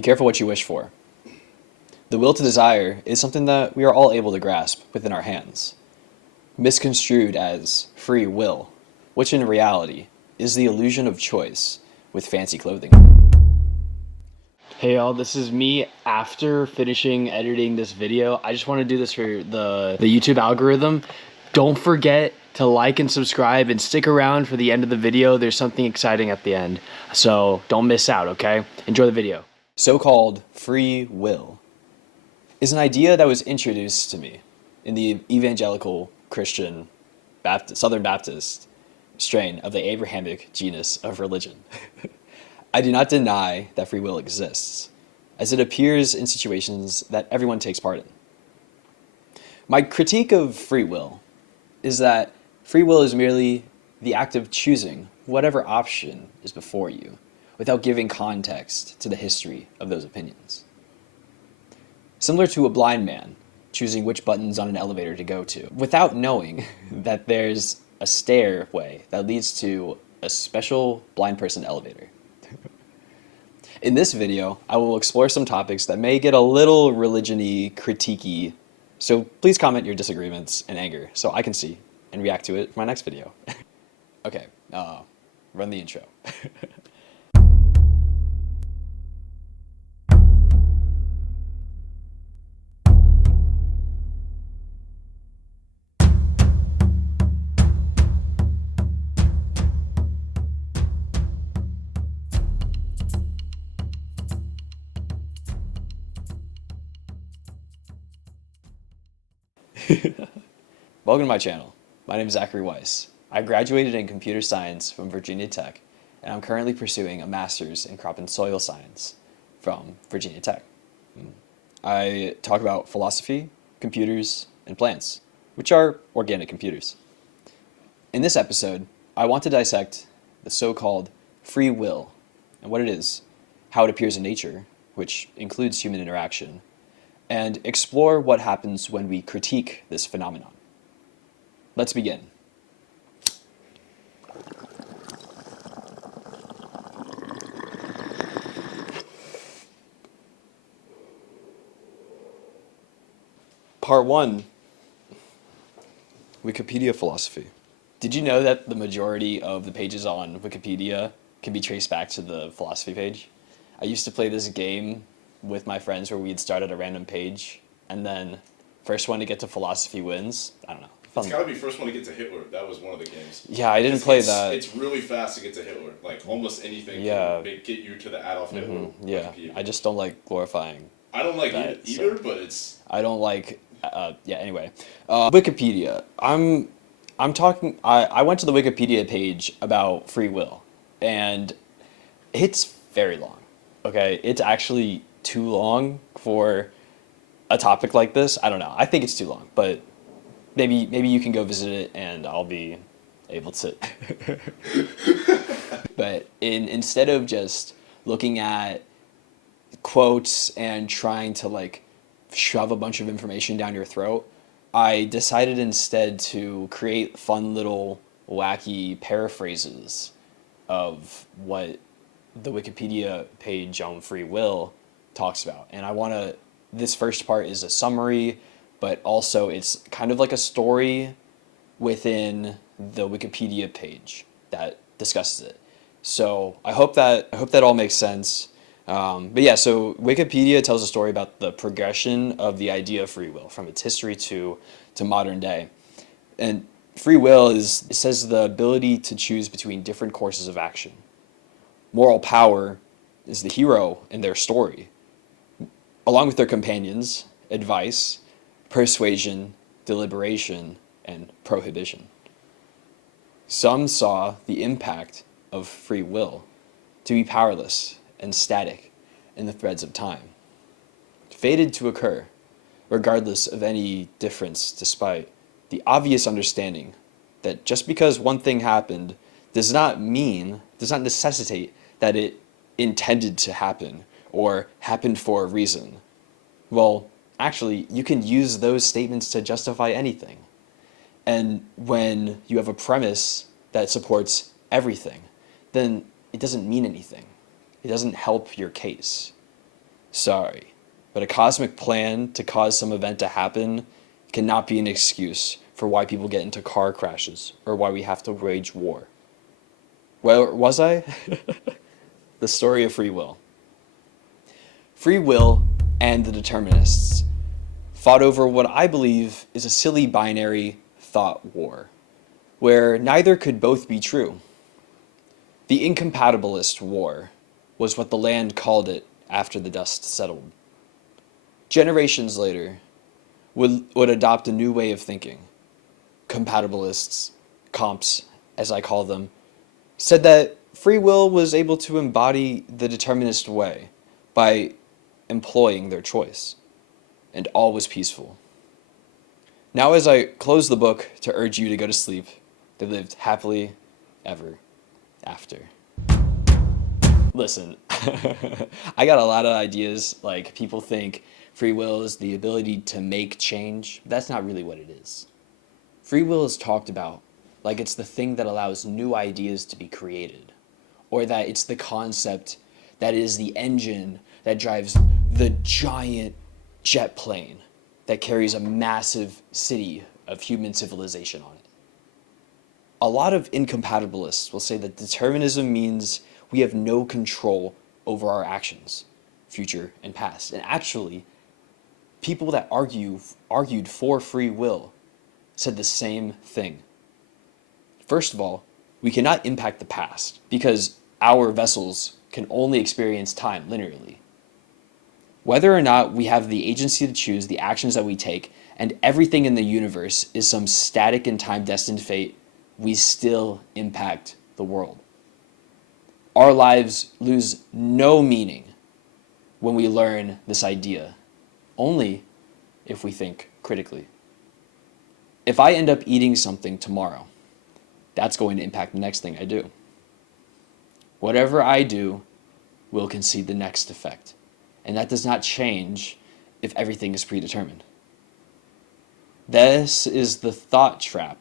Be careful what you wish for. The will to desire is something that we are all able to grasp within our hands, misconstrued as free will, which in reality is the illusion of choice with fancy clothing. Hey y'all, this is me after finishing editing this video. I just want to do this for the YouTube algorithm. Don't forget to like and subscribe and stick around for the end of the video. There's something exciting at the end, so don't miss out, okay? Enjoy the video. So-called free will is an idea that was introduced to me in the evangelical Christian Southern Baptist strain of the Abrahamic genus of religion. I do not deny that free will exists, as it appears in situations that everyone takes part in. My critique of free will is that free will is merely the act of choosing whatever option is before you, without giving context to the history of those opinions. Similar to a blind man choosing which buttons on an elevator to go to, without knowing that there's a stairway that leads to a special blind person elevator. In this video, I will explore some topics that may get a little religion-y, critique-y, so please comment your disagreements and anger so I can see and react to it in my next video. Okay, run the intro. Welcome to my channel. My name is Zachary Weiss. I graduated in computer science from Virginia Tech, and I'm currently pursuing a master's in crop and soil science from Virginia Tech. I talk about philosophy, computers, and plants, which are organic computers. In this episode, I want to dissect the so-called free will and what it is, how it appears in nature, which includes human interaction, and explore what happens when we critique this phenomenon. Let's begin. Part 1, Wikipedia philosophy. Did you know that the majority of the pages on Wikipedia can be traced back to the philosophy page? I used to play this game with my friends where we'd start at a random page and then first one to get to philosophy wins. I don't know. It's gotta be first one to get to Hitler. That was one of the games. Yeah, I didn't play that. It's really fast to get to Hitler. Like almost anything can get you to the Adolf Hitler. Yeah, I just don't like glorifying. I don't like that, either, but it's. I don't like. Yeah. Anyway, Wikipedia. I'm talking. I went to the Wikipedia page about free will, and it's very long. Okay, it's actually too long for a topic like this. I don't know. I think it's too long, but maybe you can go visit it and I'll be able to. But instead of just looking at quotes and trying to like shove a bunch of information down your throat, I decided instead to create fun little wacky paraphrases of what the Wikipedia page on free will talks about. And this first part is a summary, but also it's kind of like a story within the Wikipedia page that discusses it. So I hope that all makes sense. But yeah, so Wikipedia tells a story about the progression of the idea of free will from its history to modern day. And free will it says the ability to choose between different courses of action. Moral power is the hero in their story, along with their companions, advice, persuasion, deliberation, and prohibition. Some saw the impact of free will to be powerless and static in the threads of time, fated to occur regardless of any difference, despite the obvious understanding that just because one thing happened does not necessitate that it intended to happen or happened for a reason. Well, actually, you can use those statements to justify anything. And when you have a premise that supports everything, then it doesn't mean anything. It doesn't help your case. Sorry, but a cosmic plan to cause some event to happen cannot be an excuse for why people get into car crashes or why we have to wage war. Where was I? The story of free will. Free will and the determinists fought over what I believe is a silly binary thought war, where neither could both be true. The incompatibilist war was what the land called it after the dust settled. Generations later, would adopt a new way of thinking. Compatibilists, comps, as I call them, said that free will was able to embody the determinist way by employing their choice, and all was peaceful. Now as I close the book to urge you to go to sleep, they lived happily ever after. Listen, I got a lot of ideas. Like, people think free will is the ability to make change. That's not really what it is. Free will is talked about like it's the thing that allows new ideas to be created, or that it's the concept that is the engine that drives the giant jet plane that carries a massive city of human civilization on it. A lot of incompatibilists will say that determinism means we have no control over our actions, future and past. And actually, people that argued for free will said the same thing. First of all, we cannot impact the past because our vessels can only experience time linearly. Whether or not we have the agency to choose the actions that we take, and everything in the universe is some static and time-destined fate, we still impact the world. Our lives lose no meaning when we learn this idea, only if we think critically. If I end up eating something tomorrow, that's going to impact the next thing I do. Whatever I do will concede the next effect, and that does not change if everything is predetermined. This is the thought trap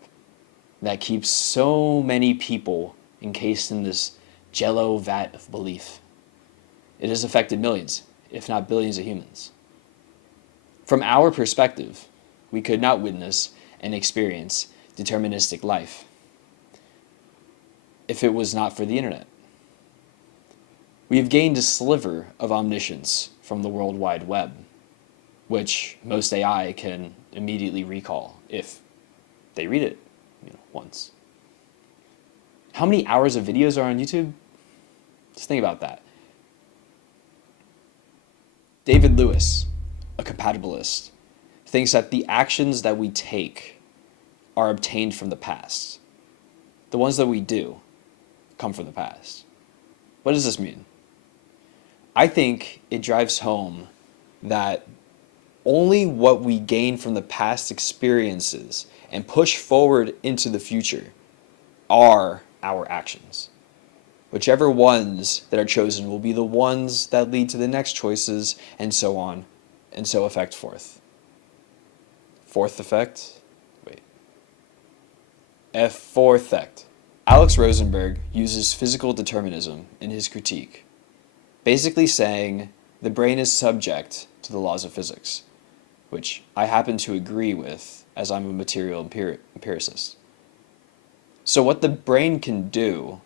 that keeps so many people encased in this jello vat of belief. It has affected millions, if not billions of humans. From our perspective, we could not witness and experience deterministic life if it was not for the internet. We have gained a sliver of omniscience from the World Wide Web, which most AI can immediately recall if they read it, once. How many hours of videos are on YouTube? Just think about that. David Lewis, a compatibilist, thinks that the actions that we take are obtained from the past. The ones that we do come from the past. What does this mean? I think it drives home that only what we gain from the past experiences and push forward into the future are our actions. Whichever ones that are chosen will be the ones that lead to the next choices, and so on, and so effect forth. Fourth effect? Wait. Fourth effect. Alex Rosenberg uses physical determinism in his critique, basically saying the brain is subject to the laws of physics, which I happen to agree with as I'm a material empiricist. So what the brain can do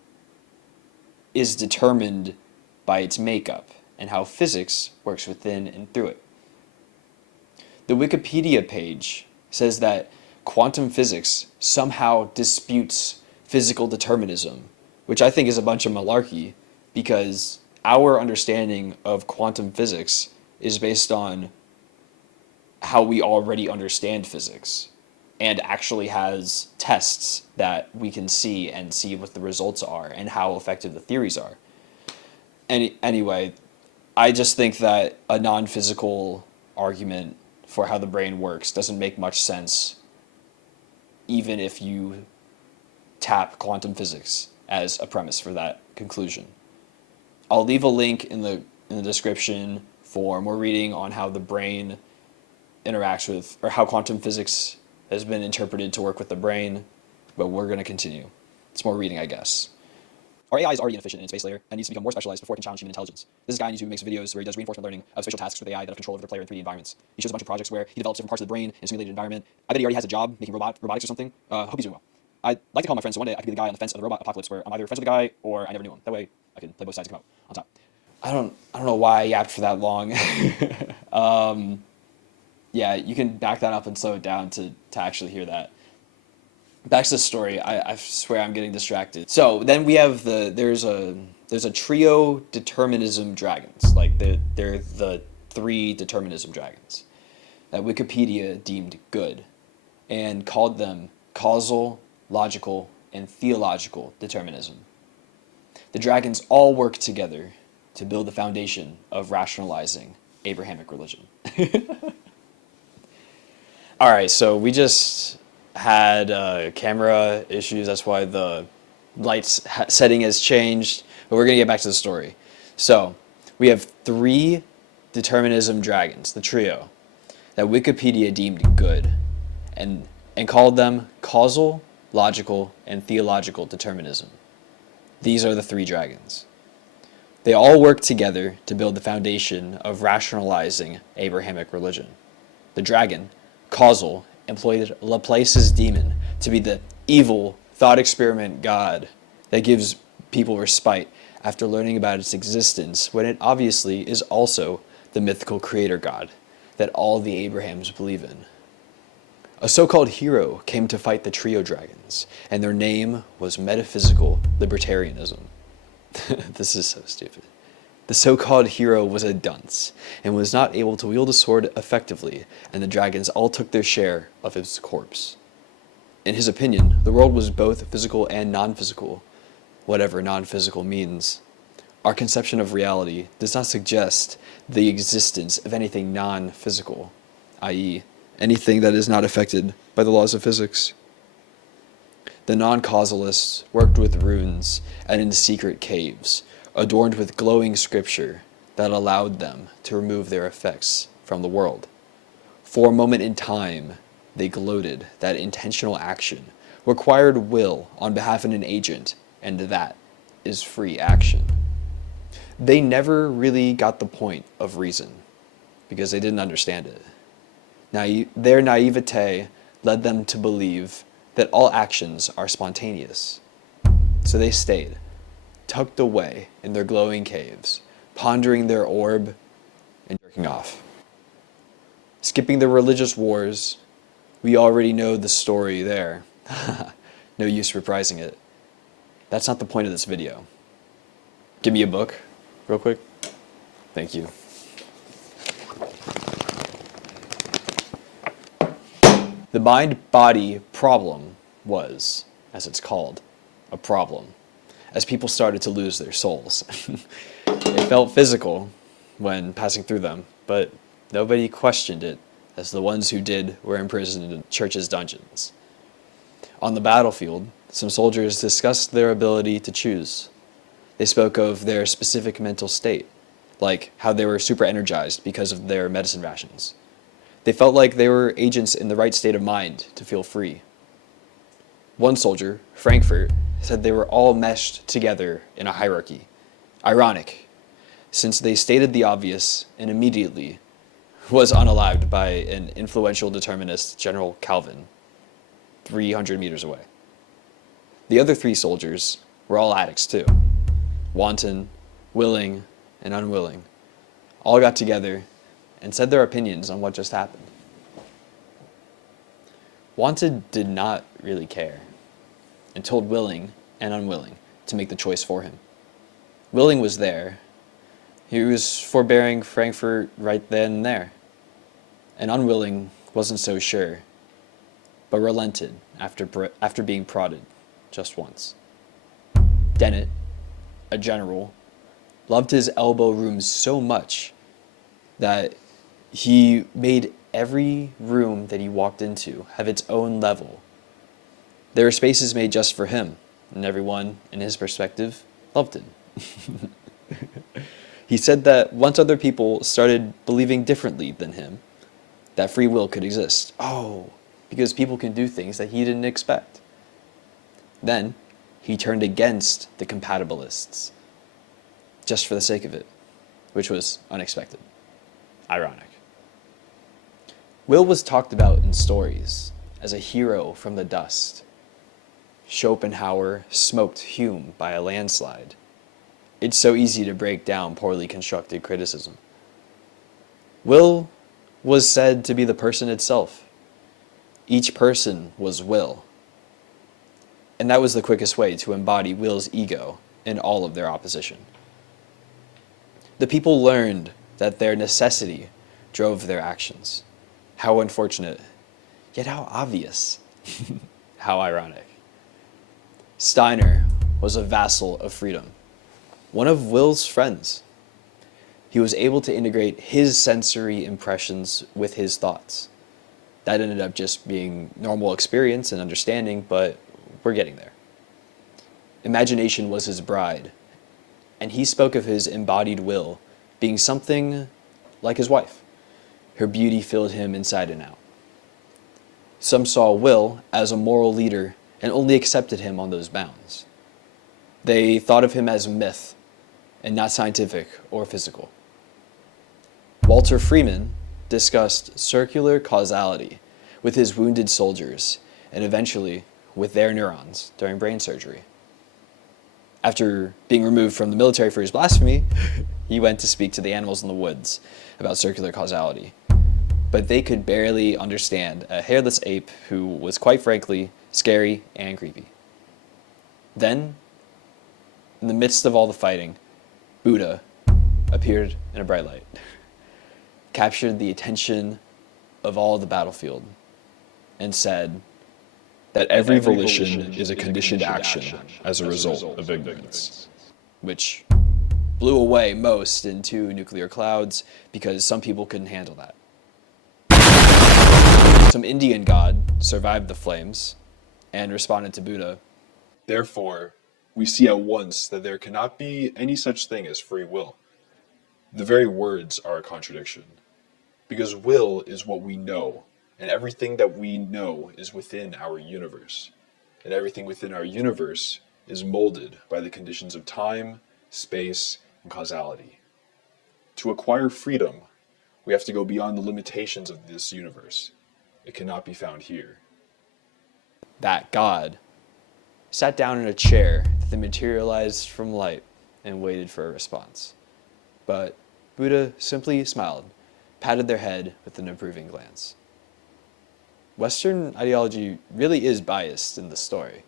is determined by its makeup and how physics works within and through it. The Wikipedia page says that quantum physics somehow disputes physical determinism, which I think is a bunch of malarkey, because our understanding of quantum physics is based on how we already understand physics, and actually has tests that we can see and see what the results are and how effective the theories are. Anyway, I just think that a non-physical argument for how the brain works doesn't make much sense, even if you tap quantum physics as a premise for that conclusion. I'll leave a link in the description for more reading on how the brain interacts with, or how quantum physics has been interpreted to work with the brain, but we're going to continue. It's more reading, I guess. Our AI is already inefficient in its base layer and needs to become more specialized before it can challenge human intelligence. This is a guy on YouTube who makes videos where he does reinforcement learning of spatial tasks with AI that have control over their player in 3D environments. He shows a bunch of projects where he develops different parts of the brain in a simulated environment. I bet he already has a job making robotics or something. Hope he's doing well. I'd like to call my friends so one day I could be the guy on the fence of the robot apocalypse where I'm either friends with the guy or I never knew him. That way I can play both sides and come out on top. I don't know why I yapped for that long. Yeah, you can back that up and slow it down to actually hear that. Back to the story. I swear I'm getting distracted. So then we have there's a trio determinism dragons. Like they're the three determinism dragons that Wikipedia deemed good and called them causal, logical, and theological determinism. The dragons all work together to build the foundation of rationalizing Abrahamic religion. All right, so we just had camera issues. That's why the lights setting has changed. But we're going to get back to the story. So we have three determinism dragons, the trio, that Wikipedia deemed good and called them causal, logical, and theological determinism. These are the three dragons. They all work together to build the foundation of rationalizing Abrahamic religion. The dragon, causal, employed Laplace's demon to be the evil thought experiment god that gives people respite after learning about its existence when it obviously is also the mythical creator god that all the Abrahams believe in. A so-called hero came to fight the trio dragons, and their name was metaphysical libertarianism. This is so stupid. The so-called hero was a dunce, and was not able to wield a sword effectively, and the dragons all took their share of his corpse. In his opinion, the world was both physical and non-physical, whatever non-physical means. Our conception of reality does not suggest the existence of anything non-physical, i.e., anything that is not affected by the laws of physics. The non-causalists worked with runes and in secret caves, adorned with glowing scripture that allowed them to remove their effects from the world. For a moment in time, they gloated that intentional action required will on behalf of an agent, and that is free action. They never really got the point of reason, because they didn't understand it. Their naivete led them to believe that all actions are spontaneous. So they stayed, tucked away in their glowing caves, pondering their orb and jerking off. Skipping the religious wars, we already know the story there. No use reprising it. That's not the point of this video. Give me a book, real quick. Thank you. The mind-body problem was, as it's called, a problem, as people started to lose their souls. It felt physical when passing through them, but nobody questioned it, as the ones who did were imprisoned in churches' dungeons. On the battlefield, some soldiers discussed their ability to choose. They spoke of their specific mental state, like how they were super energized because of their medicine rations. They felt like they were agents in the right state of mind to feel free. One soldier, Frankfurt, said they were all meshed together in a hierarchy. Ironic, since they stated the obvious and immediately was unalived by an influential determinist, General Calvin, 300 meters away. The other three soldiers were all addicts too. Wanton, willing, and unwilling all got together and said their opinions on what just happened. Wanted did not really care, and told willing and unwilling to make the choice for him. Willing was there. He was forbearing Frankfurt right then and there. And unwilling wasn't so sure, but relented after being prodded just once. Dennett, a general, loved his elbow room so much that he made every room that he walked into have its own level. There were spaces made just for him, and everyone, in his perspective, loved him. He said that once other people started believing differently than him, that free will could exist. Oh, because people can do things that he didn't expect. Then, he turned against the compatibilists, just for the sake of it, which was unexpected. Ironic. Will was talked about in stories as a hero from the dust. Schopenhauer smoked Hume by a landslide. It's so easy to break down poorly constructed criticism. Will was said to be the person itself. Each person was Will. And that was the quickest way to embody Will's ego in all of their opposition. The people learned that their necessity drove their actions. How unfortunate, yet how obvious. How ironic. Steiner was a vassal of freedom, one of Will's friends. He was able to integrate his sensory impressions with his thoughts. That ended up just being normal experience and understanding, but we're getting there. Imagination was his bride, and he spoke of his embodied will being something like his wife. Her beauty filled him inside and out. Some saw Will as a moral leader and only accepted him on those bounds. They thought of him as myth and not scientific or physical. Walter Freeman discussed circular causality with his wounded soldiers and eventually with their neurons during brain surgery. After being removed from the military for his blasphemy, he went to speak to the animals in the woods about circular causality. But they could barely understand a hairless ape who was quite frankly scary and creepy. Then, in the midst of all the fighting, Buddha appeared in a bright light, captured the attention of all the battlefield, and said that every volition is a conditioned action as a result of ignorance, which blew away most into nuclear clouds because some people couldn't handle that. Some Indian god survived the flames and responded to Buddha. Therefore, we see at once that there cannot be any such thing as free will. The very words are a contradiction, because will is what we know, and everything that we know is within our universe, and everything within our universe is molded by the conditions of time, space, and causality. To acquire freedom, we have to go beyond the limitations of this universe. It cannot be found here. That god sat down in a chair that materialized from light and waited for a response. But Buddha simply smiled, patted their head with an approving glance. Western ideology really is biased in this story.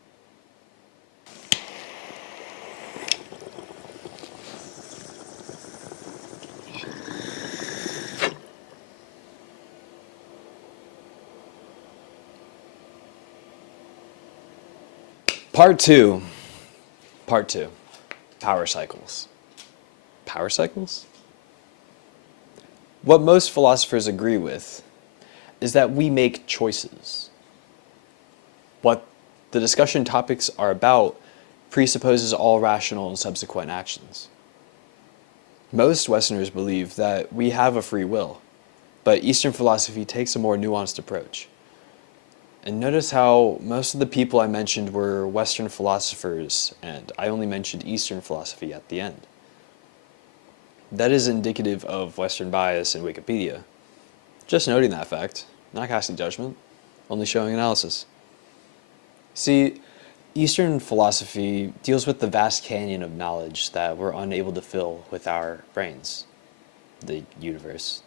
Part two. Power cycles. Power cycles? What most philosophers agree with is that we make choices. What the discussion topics are about presupposes all rational and subsequent actions. Most Westerners believe that we have a free will, but Eastern philosophy takes a more nuanced approach. And notice how most of the people I mentioned were Western philosophers, and I only mentioned Eastern philosophy at the end. That is indicative of Western bias in Wikipedia. Just noting that fact, not casting judgment, only showing analysis. See, Eastern philosophy deals with the vast canyon of knowledge that we're unable to fill with our brains, the universe.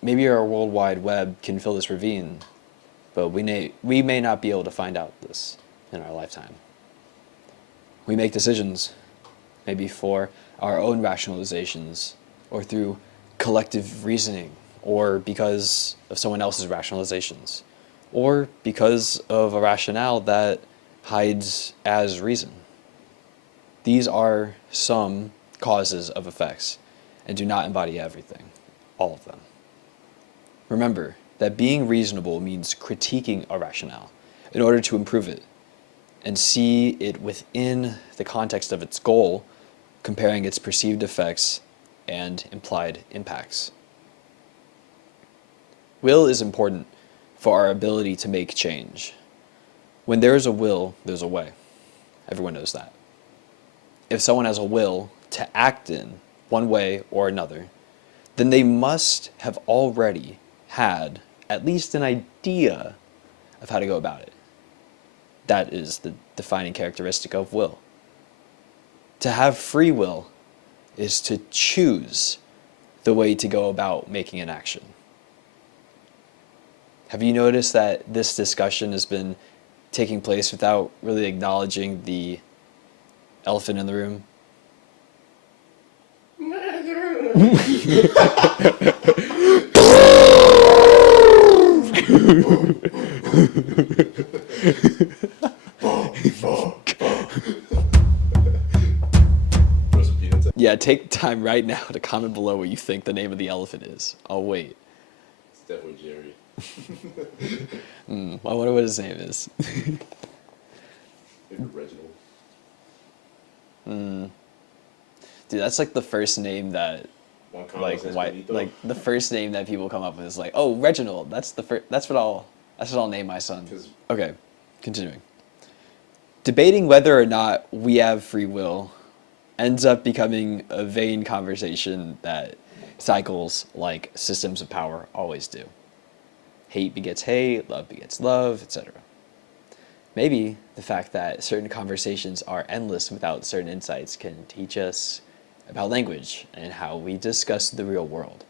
Maybe our World Wide Web can fill this ravine, but we may not be able to find out this in our lifetime. We make decisions, maybe for our own rationalizations, or through collective reasoning, or because of someone else's rationalizations, or because of a rationale that hides as reason. These are some causes of effects, and do not embody everything, all of them. Remember that being reasonable means critiquing a rationale in order to improve it, and see it within the context of its goal, comparing its perceived effects and implied impacts. Will is important for our ability to make change. When there is a will, there's a way. Everyone knows that. If someone has a will to act in one way or another, then they must have already had at least an idea of how to go about it. That is the defining characteristic of will. To have free will is to choose the way to go about making an action. Have you noticed that this discussion has been taking place without really acknowledging the elephant in the room? Yeah, take time right now to comment below what you think the name of the elephant is. I'll wait. It's definitely Jerry. I wonder what his name is. Maybe Reginald. Dude, that's like the first name that, Juan like, Carlos why, Escondido. like the first name that people come up with is like, oh, Reginald. That's what I'll name my son. 'Cause- Okay, continuing. Debating whether or not we have free will ends up becoming a vain conversation that cycles like systems of power always do. Hate begets hate, love begets love, etc. Maybe the fact that certain conversations are endless without certain insights can teach us about language and how we discuss the real world.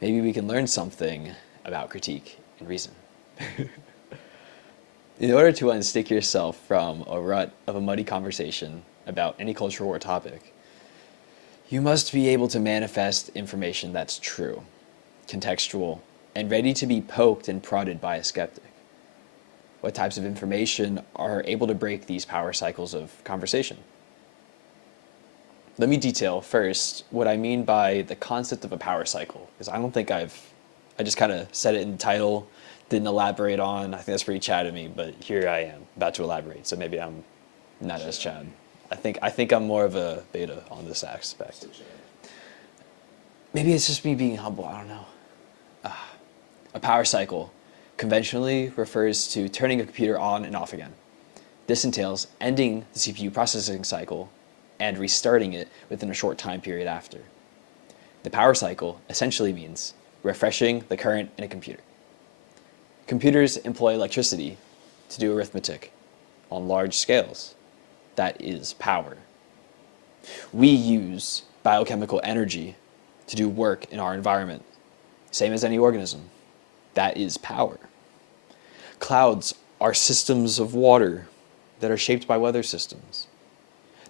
Maybe we can learn something about critique and reason. In order to unstick yourself from a rut of a muddy conversation about any cultural or topic, you must be able to manifest information that's true, contextual, and ready to be poked and prodded by a skeptic. What types of information are able to break these power cycles of conversation? Let me detail first what I mean by the concept of a power cycle, because I don't think I just kind of said it in the title, didn't elaborate on. I think that's pretty Chad of me, but here I am about to elaborate, so maybe I'm not as Chad. I think I'm more of a beta on this aspect. Maybe it's just me being humble, I don't know. A power cycle conventionally refers to turning a computer on and off again. This entails ending the CPU processing cycle and restarting it within a short time period after. The power cycle essentially means refreshing the current in a computer. Computers employ electricity to do arithmetic on large scales. That is power. We use biochemical energy to do work in our environment, same as any organism. That is power. Clouds are systems of water that are shaped by weather systems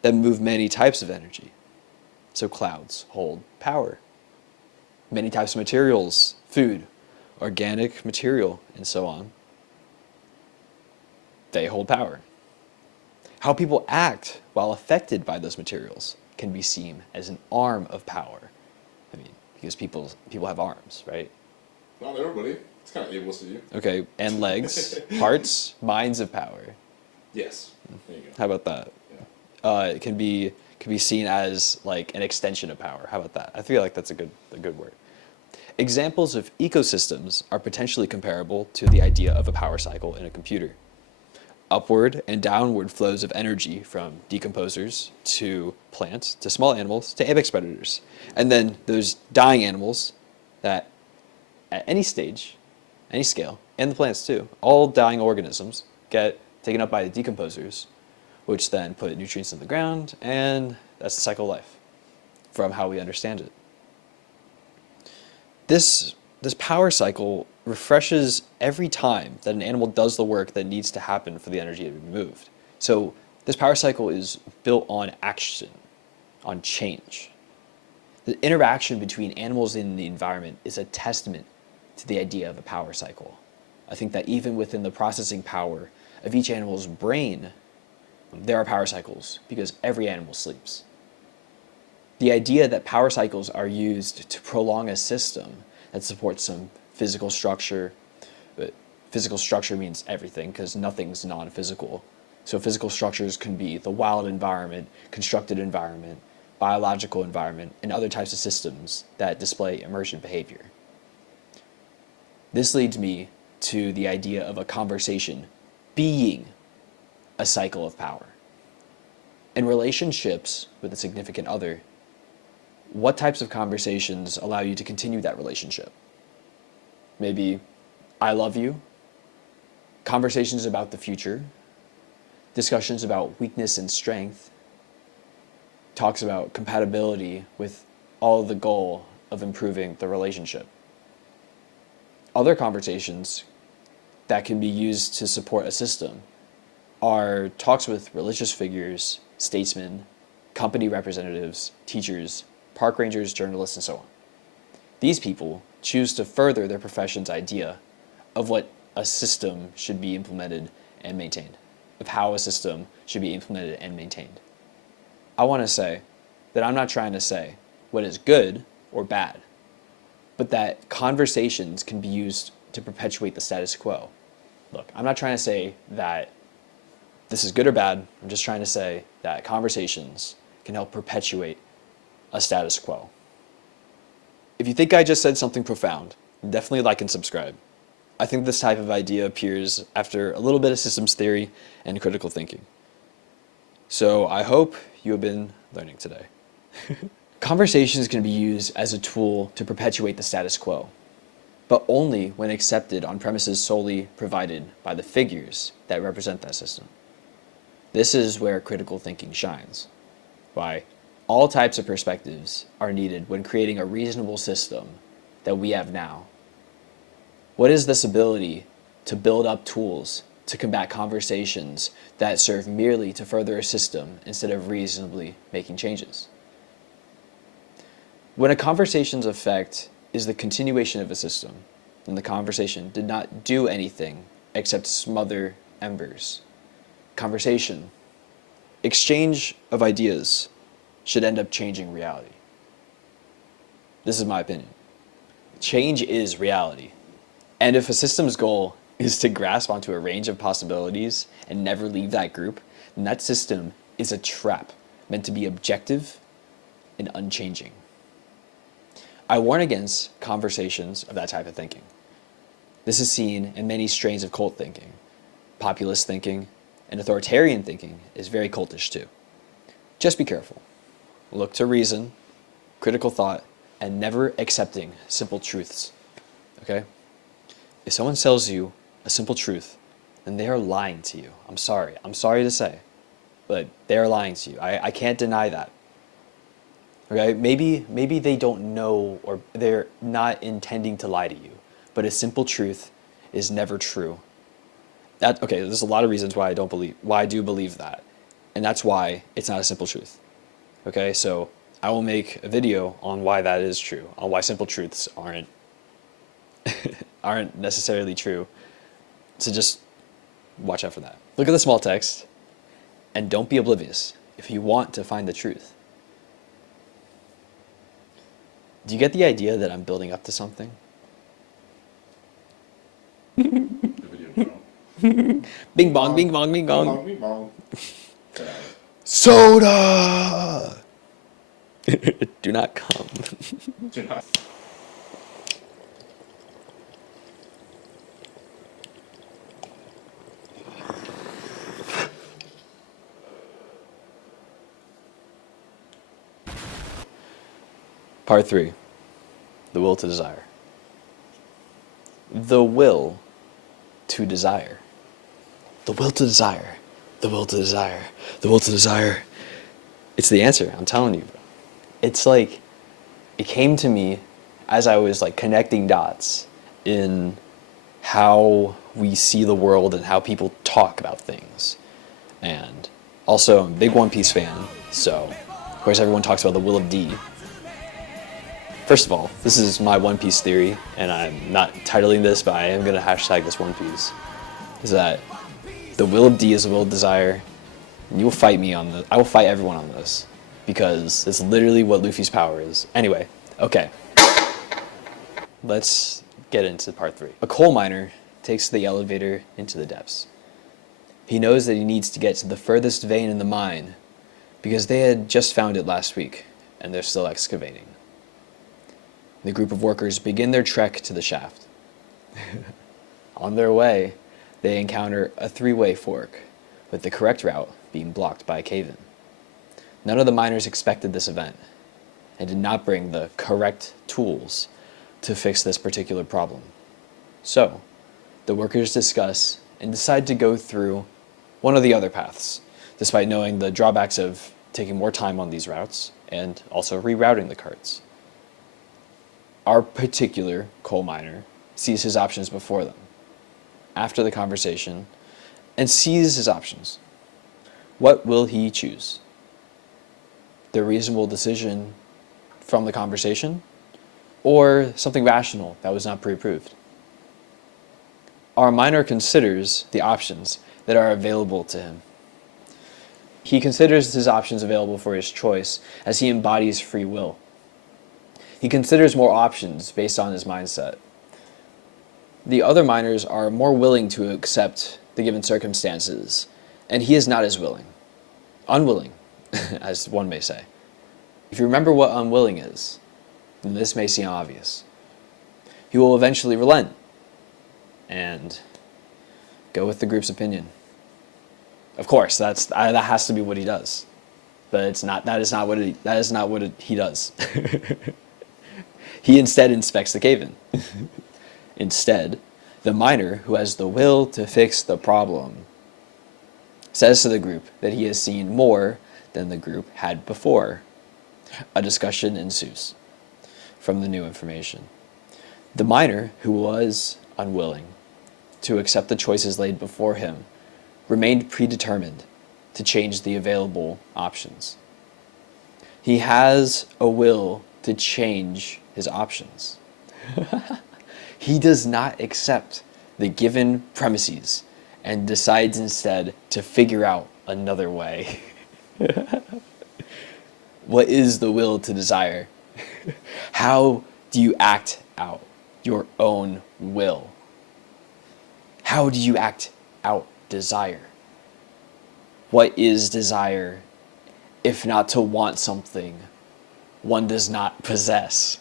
that move many types of energy. So clouds hold power. Many types of materials, food, organic material, and so on, they hold power. How people act while affected by those materials can be seen as an arm of power. I mean, because people have arms, right? Not everybody. It's kind of ableist of you. Okay, and legs, hearts, minds of power. Yes. There you go. How about that? Yeah. It can be seen as like an extension of power. How about that? I feel like that's a good word. Examples of ecosystems are potentially comparable to the idea of a power cycle in a computer. Upward and downward flows of energy from decomposers to plants to small animals to apex predators. And then those dying animals that at any stage, any scale, and the plants too, all dying organisms get taken up by the decomposers, which then put nutrients in the ground, and that's the cycle of life from how we understand it. This power cycle refreshes every time that an animal does the work that needs to happen for the energy to be moved. So this power cycle is built on action, on change. The interaction between animals and the environment is a testament to the idea of a power cycle. I think that even within the processing power of each animal's brain, there are power cycles because every animal sleeps. The idea that power cycles are used to prolong a system that supports some physical structure, but physical structure means everything because nothing's non-physical. So physical structures can be the wild environment, constructed environment, biological environment, and other types of systems that display emergent behavior. This leads me to the idea of a conversation being a cycle of power. In relationships with a significant other, what types of conversations allow you to continue that relationship? Maybe, I love you, conversations about the future, discussions about weakness and strength, talks about compatibility with all the goal of improving the relationship. Other conversations that can be used to support a system are talks with religious figures, statesmen, company representatives, teachers, park rangers, journalists, and so on. These people choose to further their profession's idea of what a system should be implemented and maintained, of how a system should be implemented and maintained. I want to say that I'm not trying to say what is good or bad, but that conversations can be used to perpetuate the status quo. Look, I'm not trying to say that this is good or bad. I'm just trying to say that conversations can help perpetuate a status quo. If you think I just said something profound, definitely like and subscribe. I think this type of idea appears after a little bit of systems theory and critical thinking. So I hope you have been learning today. Conversations can be used as a tool to perpetuate the status quo, but only when accepted on premises solely provided by the figures that represent that system. This is where critical thinking shines. Why? All types of perspectives are needed when creating a reasonable system that we have now. What is this ability to build up tools to combat conversations that serve merely to further a system instead of reasonably making changes? When a conversation's effect is the continuation of a system, then the conversation did not do anything except smother embers. Conversation, exchange of ideas, should end up changing reality. This is my opinion. Change is reality. And if a system's goal is to grasp onto a range of possibilities and never leave that group, then that system is a trap meant to be objective and unchanging. I warn against conversations of that type of thinking. This is seen in many strains of cult thinking. Populist thinking and authoritarian thinking is very cultish too. Just be careful. Look to reason, critical thought, and never accepting simple truths. Okay? If someone sells you a simple truth, then they are lying to you. I'm sorry to say, but they are lying to you. I can't deny that. Okay? Maybe they don't know or they're not intending to lie to you, but a simple truth is never true. Okay, there's a lot of reasons why I do believe that. And that's why it's not a simple truth. Okay, so I will make a video on why that is true, on why simple truths aren't necessarily true. So just watch out for that. Look at the small text and don't be oblivious if you want to find the truth. Do you get the idea that I'm building up to something? The video drone. Bing bong, bing bong, bing bong. Bing bong. Soda! Do not come. Do not. Part 3. The will to desire. The will to desire. The will to desire. The will to desire. The will to desire. It's the answer, I'm telling you, bro. It's like, it came to me as I was like connecting dots in how we see the world and how people talk about things. And also, I'm a big One Piece fan, so of course everyone talks about the will of D. First of all, this is my One Piece theory, and I'm not titling this, but I am going to hashtag this One Piece, is that the will of D is the will of desire. And you will fight me on this. I will fight everyone on this, because it's literally what Luffy's power is. Anyway, okay. Let's get into part 3. A coal miner takes the elevator into the depths. He knows that he needs to get to the furthest vein in the mine, because they had just found it last week, and they're still excavating. The group of workers begin their trek to the shaft. On their way, they encounter a 3-way fork, with the correct route being blocked by a cave-in. None of the miners expected this event and did not bring the correct tools to fix this particular problem. So, the workers discuss and decide to go through one of the other paths, despite knowing the drawbacks of taking more time on these routes and also rerouting the carts. Our particular coal miner sees his options before them after the conversation and sees his options. What will he choose? The reasonable decision from the conversation, or something rational that was not pre-approved? Our miner considers the options that are available to him. He considers his options available for his choice as he embodies free will. He considers more options based on his mindset. The other miners are more willing to accept the given circumstances, and he is not as willing. Unwilling, as one may say. If you remember what unwilling is, then this may seem obvious. He will eventually relent and go with the group's opinion. Of course, that has to be what he does, but it's not. That is not what he does. He instead inspects the cave-in. Instead, the miner who has the will to fix the problem says to the group that he has seen more than the group had before. A discussion ensues from the new information. The miner, who was unwilling to accept the choices laid before him, remained predetermined to change the available options. He has a will to change his options. He does not accept the given premises and decides instead to figure out another way. What is the will to desire? How do you act out your own will? How do you act out desire? What is desire if not to want something one does not possess?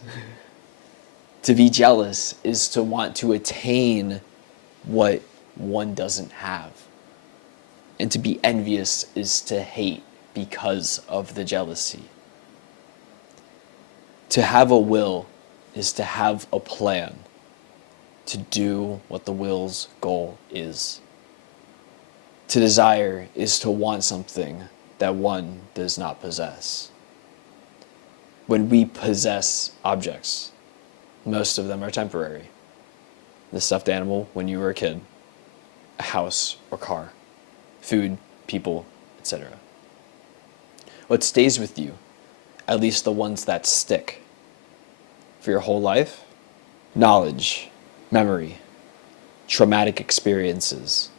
To be jealous is to want to attain what one doesn't have. And to be envious is to hate because of the jealousy. To have a will is to have a plan to do what the will's goal is. To desire is to want something that one does not possess. When we possess objects, most of them are temporary. The stuffed animal when you were a kid, a house or car, food, people, etc. What stays with you, at least the ones that stick for your whole life? Knowledge, memory, traumatic experiences,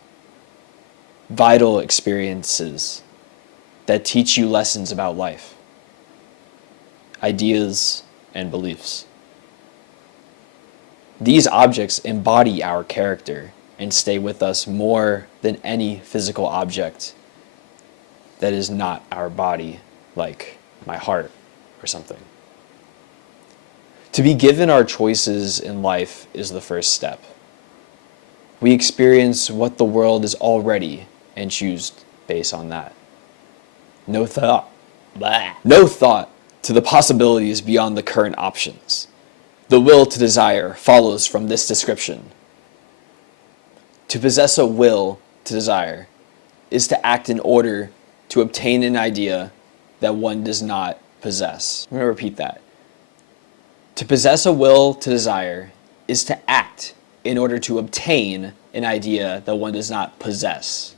vital experiences that teach you lessons about life, ideas, and beliefs. These objects embody our character and stay with us more than any physical object that is not our body, like my heart or something. To be given our choices in life is the first step. We experience what the world is already and choose based on that. No thought to the possibilities beyond the current options. The will to desire follows from this description. To possess a will to desire is to act in order to obtain an idea that one does not possess. I'm going to repeat that. To possess a will to desire is to act in order to obtain an idea that one does not possess.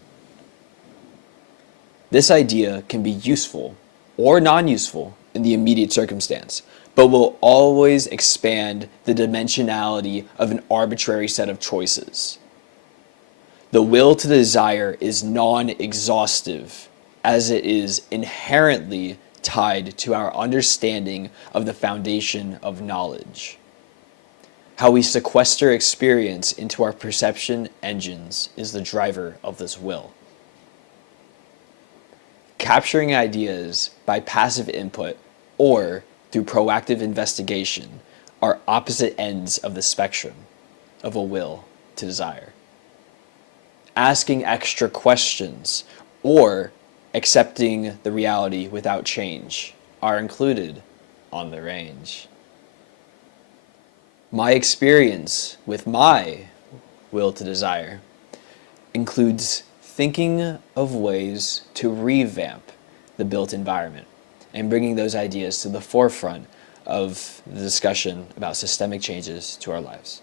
This idea can be useful or non-useful in the immediate circumstance, but will always expand the dimensionality of an arbitrary set of choices. The will to desire is non-exhaustive, as it is inherently tied to our understanding of the foundation of knowledge. How we sequester experience into our perception engines is the driver of this will. Capturing ideas by passive input or through proactive investigation are opposite ends of the spectrum of a will to desire. Asking extra questions or accepting the reality without change are included on the range. My experience with my will to desire includes thinking of ways to revamp the built environment and bringing those ideas to the forefront of the discussion about systemic changes to our lives.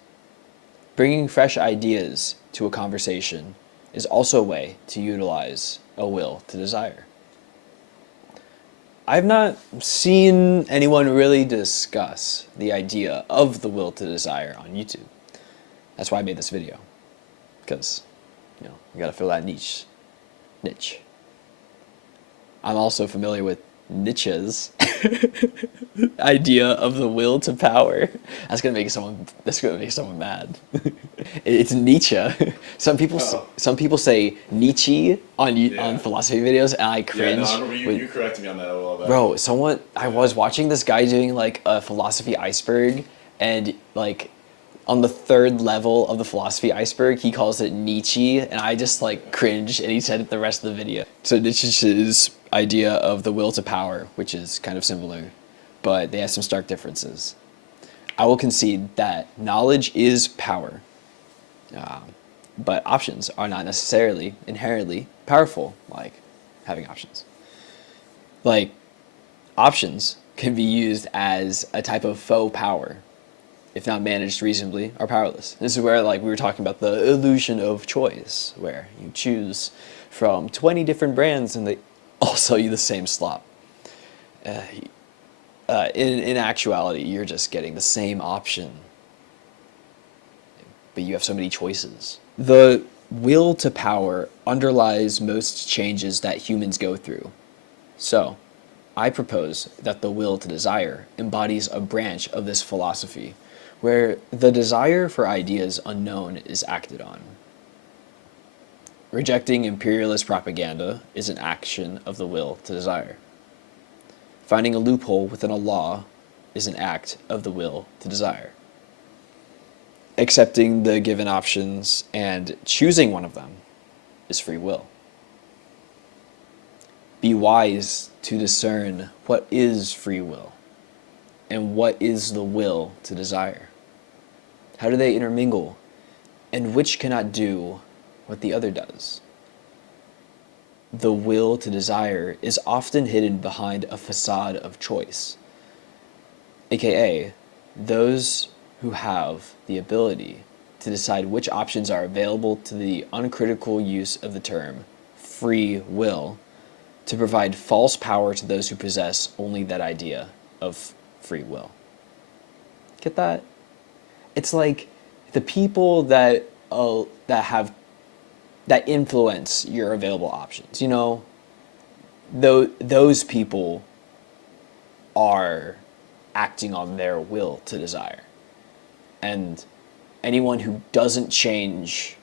Bringing fresh ideas to a conversation is also a way to utilize a will to desire. I've not seen anyone really discuss the idea of the will to desire on YouTube. That's why I made this video, because you gotta fill that niche. I'm also familiar with Nietzsche's idea of the will to power. That's gonna make someone mad. It's Nietzsche. Some people say Nietzsche on philosophy videos, and I cringe. Yeah, no, I remember you corrected me on that a little bit. Bro, I was watching this guy doing like a philosophy iceberg, and like on the third level of the philosophy iceberg, he calls it Nietzsche, and I just like cringed, and he said it the rest of the video. So Nietzsche's idea of the will to power, which is kind of similar, but they have some stark differences. I will concede that knowledge is power, but options are not necessarily inherently powerful, like having options. Like, options can be used as a type of faux power, if not managed reasonably, are powerless. This is where, like, we were talking about the illusion of choice, where you choose from 20 different brands and they all sell you the same slop. In actuality, you're just getting the same option, but you have so many choices. The will to power underlies most changes that humans go through. So, I propose that the will to desire embodies a branch of this philosophy where the desire for ideas unknown is acted on. Rejecting imperialist propaganda is an action of the will to desire. Finding a loophole within a law is an act of the will to desire. Accepting the given options and choosing one of them is free will. Be wise to discern what is free will and what is the will to desire. How do they intermingle, and which cannot do what the other does? The will to desire is often hidden behind a facade of choice, aka those who have the ability to decide which options are available to the uncritical use of the term free will to provide false power to those who possess only that idea of free will. Get that? It's like the people that influence your available options. Those people are acting on their will to desire. And anyone who doesn't change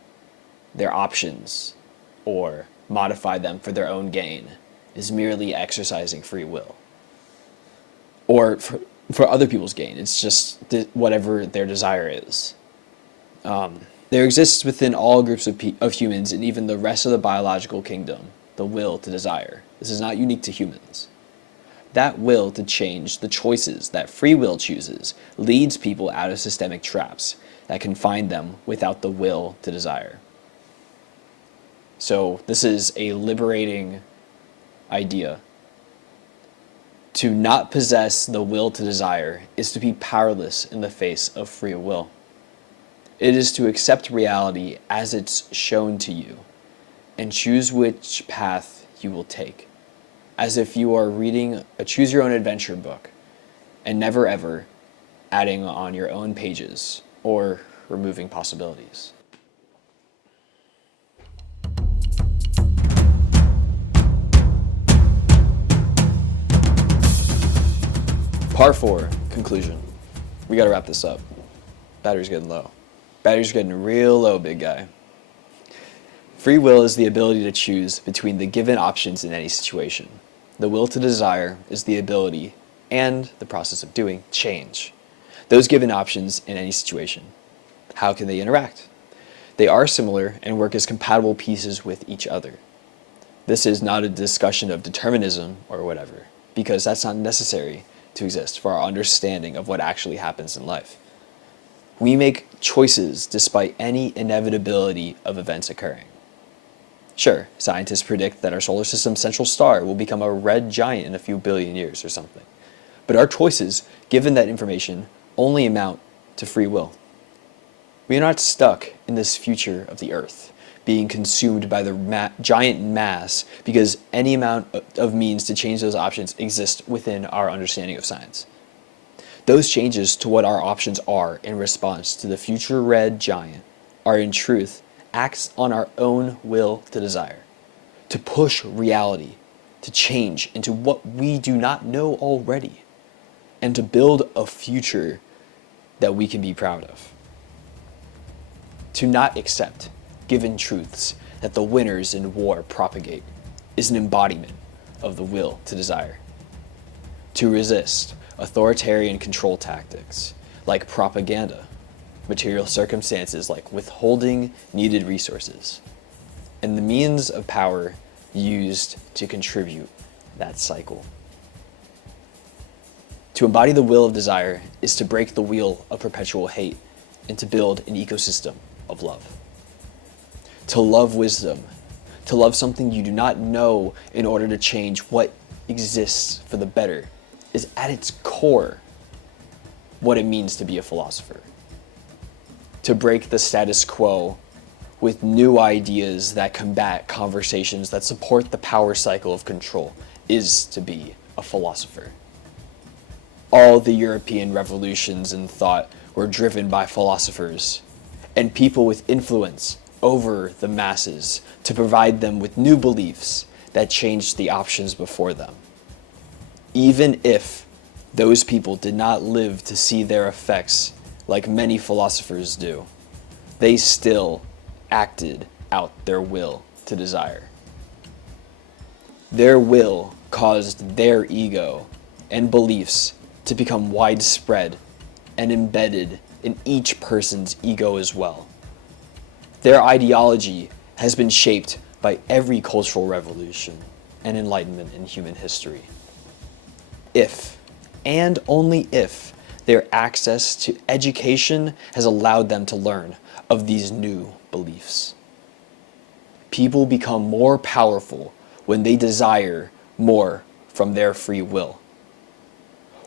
their options or modify them for their own gain is merely exercising free will. Or for other people's gain. It's just whatever their desire is. There exists within all groups of humans and even the rest of the biological kingdom the will to desire. This is not unique to humans. That will to change the choices that free will chooses leads people out of systemic traps that confine them without the will to desire. So this is a liberating idea. To not possess the will to desire is to be powerless in the face of free will. It is to accept reality as it's shown to you and choose which path you will take, as if you are reading a choose-your-own-adventure book and never ever adding on your own pages or removing possibilities. Part 4, conclusion. We gotta wrap this up. Battery's getting low. Battery's getting real low, big guy. Free will is the ability to choose between the given options in any situation. The will to desire is the ability and the process of doing change those given options in any situation. How can they interact? They are similar and work as compatible pieces with each other. This is not a discussion of determinism or whatever, because that's not necessary to exist for our understanding of what actually happens in life. We make choices despite any inevitability of events occurring. Sure, scientists predict that our solar system's central star will become a red giant in a few billion years or something. But our choices, given that information, only amount to free will. We are not stuck in this future of the Earth, being consumed by the giant mass because any amount of means to change those options exist within our understanding of science. Those changes to what our options are in response to the future red giant are in truth acts on our own will to desire, to push reality, to change into what we do not know already, and to build a future that we can be proud of. To not accept given truths that the winners in war propagate is an embodiment of the will to desire. To resist authoritarian control tactics like propaganda, material circumstances like withholding needed resources, and the means of power used to contribute that cycle. To embody the will of desire is to break the wheel of perpetual hate and to build an ecosystem of love. To love wisdom, to love something you do not know in order to change what exists for the better, is at its core what it means to be a philosopher. To break the status quo with new ideas that combat conversations that support the power cycle of control is to be a philosopher. All the European revolutions in thought were driven by philosophers and people with influence over the masses to provide them with new beliefs that changed the options before them. Even if those people did not live to see their effects like many philosophers do, they still acted out their will to desire. Their will caused their ego and beliefs to become widespread and embedded in each person's ego as well. Their ideology has been shaped by every cultural revolution and enlightenment in human history. If, and only if, their access to education has allowed them to learn of these new beliefs. People become more powerful when they desire more from their free will.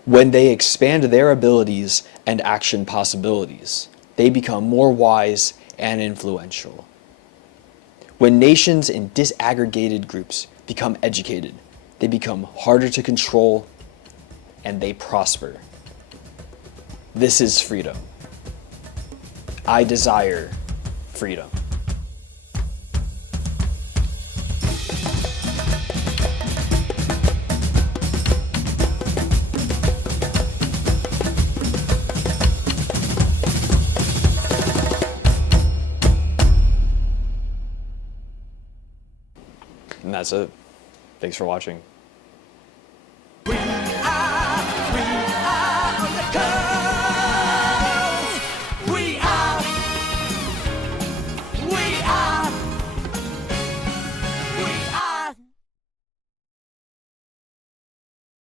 When they expand their abilities and action possibilities, they become more wise and influential. When nations and disaggregated groups become educated, they become harder to control and they prosper. This is freedom. I desire freedom. And that's it. Thanks for watching.